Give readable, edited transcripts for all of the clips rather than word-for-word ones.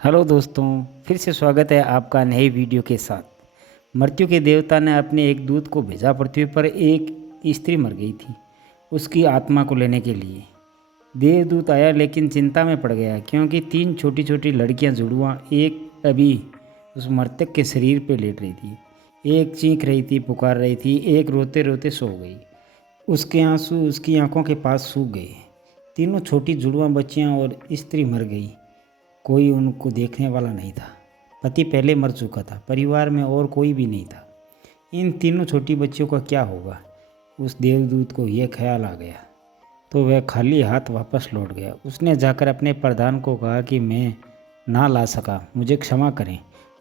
Hello दोस्तों, फिर से स्वागत है आपका नए वीडियो के साथ। मृत्यु के देवता ने अपने एक दूत को भेजा पृथ्वी पर। एक स्त्री मर गई थी उसकी आत्मा को लेने के लिए। देवदूत आया लेकिन चिंता में पड़ गया क्योंकि तीन छोटी छोटी लड़कियां जुड़वा एक अभी उस मृतक के शरीर पर लेट रही थी। एक चीख रही थी, पुकार रही थी, एक रोते रोते सो गई। उसके आंसू उसकी आंखों के पास सूख गए। तीनों छोटी जुड़वा बच्चियां और स्त्री मर गई। कोई उनको देखने वाला नहीं था। पति पहले मर चुका था, परिवार में और कोई भी नहीं था। इन तीनों छोटी बच्चियों का क्या होगा? उस देवदूत को यह ख्याल आ गया तो वह खाली हाथ वापस लौट गया। उसने जाकर अपने प्रधान को कहा कि मैं ना ला सका, मुझे क्षमा करें,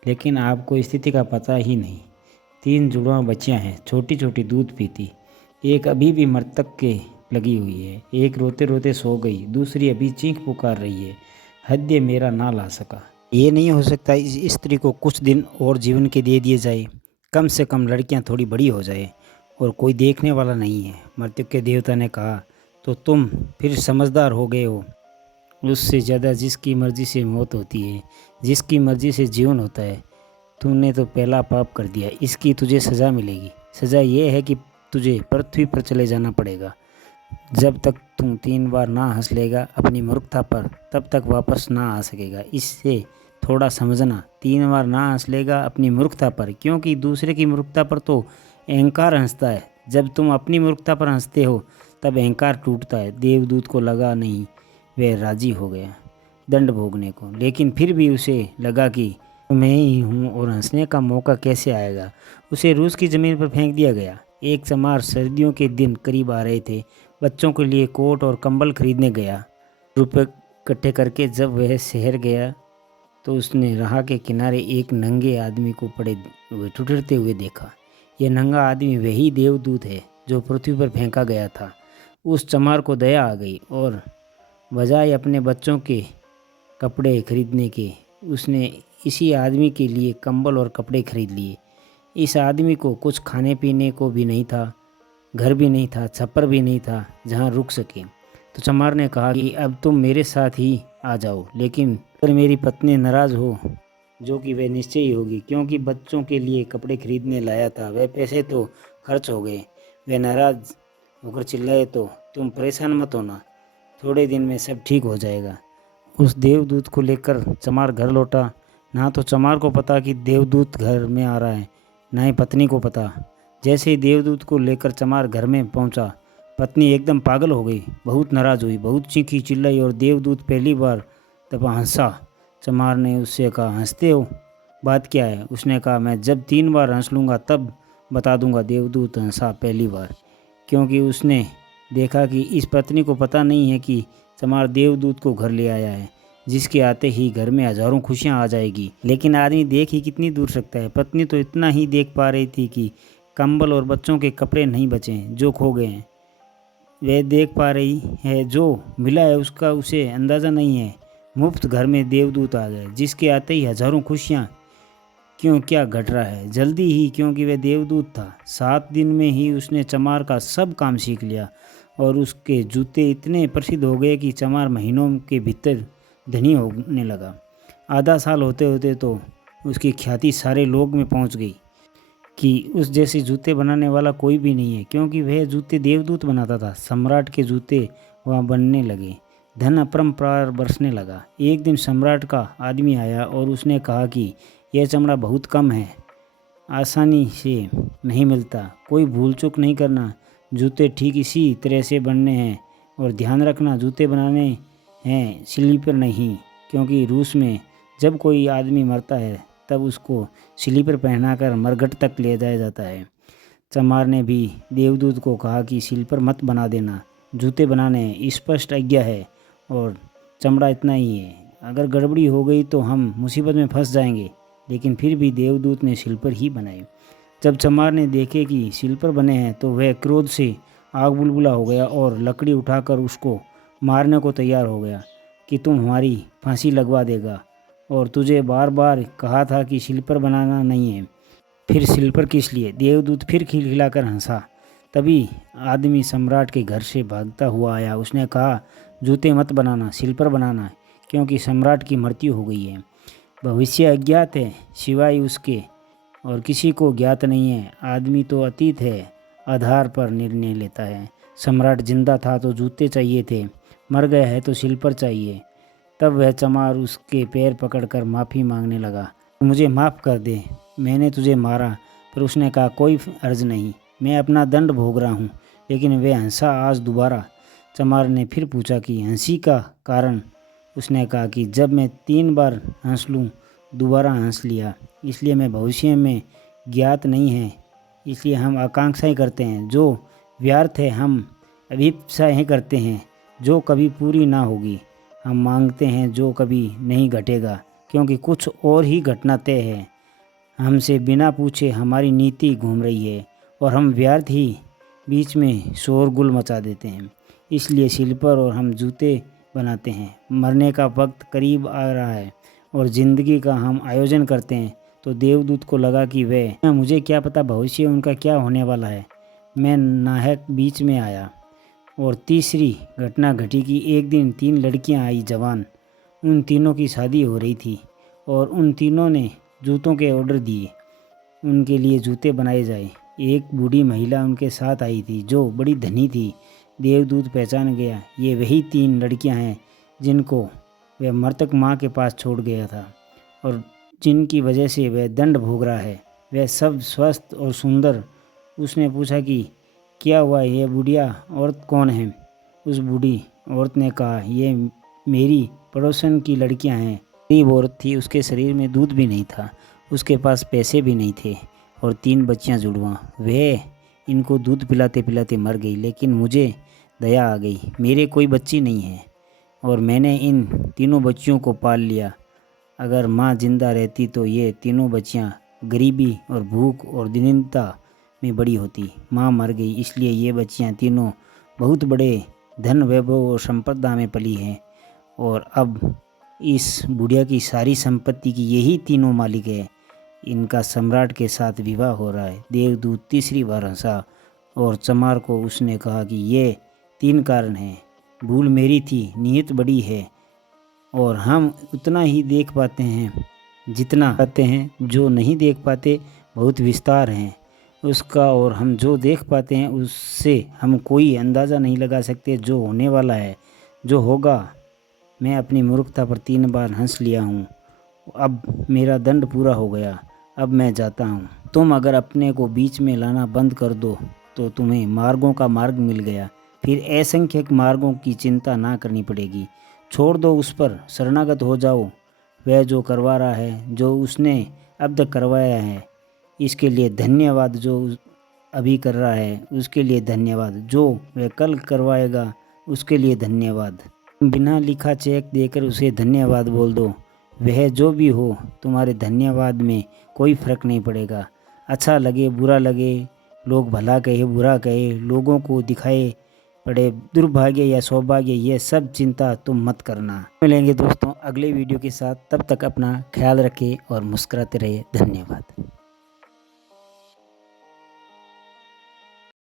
लेकिन आपको स्थिति का पता ही नहीं। तीन जुड़वा बच्चियां हैं, छोटी छोटी दूध पीती। एक अभी भी मृतक के लगी हुई है, एक रोते रोते सो गई, दूसरी अभी चीख पुकार रही है। हृदय मेरा ना ला सका। ये नहीं हो सकता इस स्त्री को कुछ दिन और जीवन के दे दिए जाए। कम से कम लड़कियां थोड़ी बड़ी हो जाए और कोई देखने वाला नहीं है। मृत्यु के देवता ने कहा, तो तुम फिर समझदार हो गए हो। उससे ज़्यादा जिसकी मर्जी से मौत होती है, जिसकी मर्जी से जीवन होता है, तूने तो पहला पाप कर दिया। इसकी तुझे सज़ा मिलेगी। सज़ा ये है कि तुझे पृथ्वी पर चले जाना पड़ेगा। जब तक तुम 3 बार ना हंस लेगा अपनी मूर्खता पर, तब तक वापस ना आ सकेगा। इससे थोड़ा समझना। 3 बार ना हंस लेगा अपनी मूर्खता पर, क्योंकि दूसरे की मूर्खता पर तो अहंकार हंसता है। जब तुम अपनी मूर्खता पर हंसते हो तब अहंकार टूटता है। देवदूत को लगा नहीं, वह राजी हो गया दंड भोगने को, लेकिन फिर भी उसे लगा कि मैं ही हूँ और हंसने का मौका कैसे आएगा। उसे रूस की ज़मीन पर फेंक दिया गया। एक चमार, सर्दियों के दिन करीब आ रहे थे, बच्चों के लिए कोट और कंबल खरीदने गया। रुपए इकट्ठे करके जब वह शहर गया तो उसने राह के किनारे एक नंगे आदमी को पड़े हुए ठुठुरते हुए देखा। यह नंगा आदमी वही देवदूत है जो पृथ्वी पर फेंका गया था। उस चमार को दया आ गई और बजाय अपने बच्चों के कपड़े खरीदने के, उसने इसी आदमी के लिए कंबल और कपड़े खरीद लिए। इस आदमी को कुछ खाने पीने को भी नहीं था, घर भी नहीं था, छप्पर भी नहीं था जहाँ रुक सके। तो चमार ने कहा कि अब तुम मेरे साथ ही आ जाओ, लेकिन अगर मेरी पत्नी नाराज़ हो, जो कि वह निश्चय ही होगी, क्योंकि बच्चों के लिए कपड़े खरीदने लाया था, वह पैसे तो खर्च हो गए, वह नाराज़ होकर चिल्लाए तो तुम परेशान मत होना, थोड़े दिन में सब ठीक हो जाएगा। उस देवदूत को लेकर चमार घर लौटा। ना तो चमार को पता कि देवदूत घर में आ रहा है, ना ही पत्नी को पता। जैसे ही देवदूत को लेकर चमार घर में पहुंचा, पत्नी एकदम पागल हो गई, बहुत नाराज़ हुई, बहुत चीखी चिल्लाई और देवदूत पहली बार दफा हंसा। चमार ने उससे कहा, हंसते हो, बात क्या है? उसने कहा, मैं जब 3 बार हंस लूँगा तब बता दूंगा। देवदूत हंसा पहली बार, क्योंकि उसने देखा कि इस पत्नी को पता नहीं है कि चमार देवदूत को घर ले आया है, जिसके आते ही घर में हजारों खुशियां आ जाएगी। लेकिन आदमी देख ही कितनी दूर सकता है। पत्नी तो इतना ही देख पा रही थी कि कंबल और बच्चों के कपड़े नहीं बचे हैं जो खो गए हैं। वह देख पा रही है जो मिला है उसका उसे अंदाज़ा नहीं है। मुफ्त घर में देवदूत आ गए, जिसके आते ही हजारों खुशियाँ। क्यों, क्या घट रहा है? जल्दी ही, क्योंकि वह देवदूत था। 7 दिन में ही उसने चमार का सब काम सीख लिया और उसके जूते इतने प्रसिद्ध हो गए कि चमार महीनों के भीतर धनी होने लगा। आधा साल होते होते तो उसकी ख्याति सारे लोग में पहुंच गई कि उस जैसे जूते बनाने वाला कोई भी नहीं है, क्योंकि वह जूते देवदूत बनाता था। सम्राट के जूते वहाँ बनने लगे, धन अपरंपार बरसने लगा। एक दिन सम्राट का आदमी आया और उसने कहा कि यह चमड़ा बहुत कम है, आसानी से नहीं मिलता, कोई भूल चूक नहीं करना, जूते ठीक इसी तरह से बनने हैं और ध्यान रखना जूते बनाने हैं, स्लीपर नहीं। क्योंकि रूस में जब कोई आदमी मरता है तब उसको स्लीपर पहनाकर मरघट तक ले जाया जाता है। चमार ने भी देवदूत को कहा कि स्लीपर मत बना देना, जूते बनाने हैं, स्पष्ट आज्ञा है और चमड़ा इतना ही है, अगर गड़बड़ी हो गई तो हम मुसीबत में फंस जाएंगे। लेकिन फिर भी देवदूत ने स्लीपर ही बनाए। जब चमार ने देखे कि स्लीपर बने हैं तो वह क्रोध से आग बुलबुला हो गया और लकड़ी उठाकर उसको मारने को तैयार हो गया कि तुम हमारी फांसी लगवा देगा, और तुझे बार बार कहा था कि स्लीपर बनाना नहीं है, फिर स्लीपर किस लिए? देवदूत फिर खिलखिलाकर हंसा। तभी आदमी सम्राट के घर से भागता हुआ आया। उसने कहा, जूते मत बनाना, स्लीपर बनाना है, क्योंकि सम्राट की मृत्यु हो गई है। भविष्य अज्ञात है सिवाय उसके, और किसी को ज्ञात नहीं है। आदमी तो अतीत है, आधार पर निर्णय लेता है। सम्राट जिंदा था तो जूते चाहिए थे, मर गया है तो सिल चाहिए। तब वह चमार उसके पैर पकड़कर माफ़ी मांगने लगा। मुझे माफ़ कर दे, मैंने तुझे मारा। पर उसने कहा, कोई अर्ज नहीं, मैं अपना दंड भोग रहा हूँ। लेकिन वह हंसा आज दोबारा। चमार ने फिर पूछा कि हंसी का कारण? उसने कहा कि जब मैं 3 बार हंस लूँ, दोबारा हंस लिया। इसलिए मैं भविष्य में ज्ञात नहीं है, इसलिए हम आकांक्षाएं करते हैं जो व्यर्थ है। हम अभिप्साएं करते हैं जो कभी पूरी ना होगी। हम मांगते हैं जो कभी नहीं घटेगा, क्योंकि कुछ और ही घटना तय है। हमसे बिना पूछे हमारी नीति घूम रही है और हम व्यर्थ ही बीच में शोरगुल मचा देते हैं। इसलिए शिल्पर और हम जूते बनाते हैं। मरने का वक्त करीब आ रहा है और ज़िंदगी का हम आयोजन करते हैं। तो देवदूत को लगा कि वह, मुझे क्या पता भविष्य उनका क्या होने वाला है। मैं नाहक बीच में आया और तीसरी घटना घटी कि एक दिन 3 लड़कियां आई जवान। उन तीनों की शादी हो रही थी और उन तीनों ने जूतों के ऑर्डर दिए, उनके लिए जूते बनाए जाए। एक बूढ़ी महिला उनके साथ आई थी जो बड़ी धनी थी। देवदूत पहचान गया, ये वही 3 लड़कियां हैं जिनको वह मृतक माँ के पास छोड़ गया था और जिनकी वजह से वह दंड भोग रहा है। वह सब स्वस्थ और सुंदर। उसने पूछा कि क्या हुआ, ये बुढ़िया औरत कौन है? उस बूढ़ी औरत ने कहा, ये मेरी पड़ोसन की लड़कियां हैं। गरीब औरत थी, उसके शरीर में दूध भी नहीं था, उसके पास पैसे भी नहीं थे और 3 बच्चियां जुड़वा। वह इनको दूध पिलाते पिलाते मर गई, लेकिन मुझे दया आ गई। मेरे कोई बच्ची नहीं है और मैंने इन तीनों बच्चियों को पाल लिया। अगर माँ जिंदा रहती तो ये तीनों बच्चियाँ गरीबी और भूख और दीनता में बड़ी होती। माँ मर गई, इसलिए ये बच्चियाँ तीनों बहुत बड़े धन वैभव और संपदा में पली हैं और अब इस बुढ़िया की सारी संपत्ति की यही तीनों मालिक है। इनका सम्राट के साथ विवाह हो रहा है। देवदूत तीसरी बार हंसा और चमार को उसने कहा कि ये 3 कारण हैं। भूल मेरी थी, नीयत बड़ी है और हम उतना ही देख पाते हैं जितना पाते हैं। जो नहीं देख पाते बहुत विस्तार हैं उसका, और हम जो देख पाते हैं उससे हम कोई अंदाज़ा नहीं लगा सकते जो होने वाला है, जो होगा। मैं अपनी मूर्खता पर 3 बार हंस लिया हूँ। अब मेरा दंड पूरा हो गया, अब मैं जाता हूँ। तुम अगर अपने को बीच में लाना बंद कर दो तो तुम्हें मार्गों का मार्ग मिल गया। फिर असंख्यक मार्गों की चिंता ना करनी पड़ेगी। छोड़ दो, उस पर शरणागत हो जाओ। वह जो करवा रहा है, जो उसने अब तक करवाया है, इसके लिए धन्यवाद। जो अभी कर रहा है उसके लिए धन्यवाद। जो वह कल करवाएगा उसके लिए धन्यवाद। बिना लिखा चेक देकर उसे धन्यवाद बोल दो। वह जो भी हो, तुम्हारे धन्यवाद में कोई फ़र्क नहीं पड़ेगा। अच्छा लगे बुरा लगे, लोग भला कहे बुरा कहे, लोगों को दिखाए पड़े दुर्भाग्य या सौभाग्य, ये सब चिंता तुम मत करना। मिलेंगे दोस्तों अगले वीडियो के साथ। तब तक अपना ख्याल रखें और मुस्कुराते रहिए। धन्यवाद।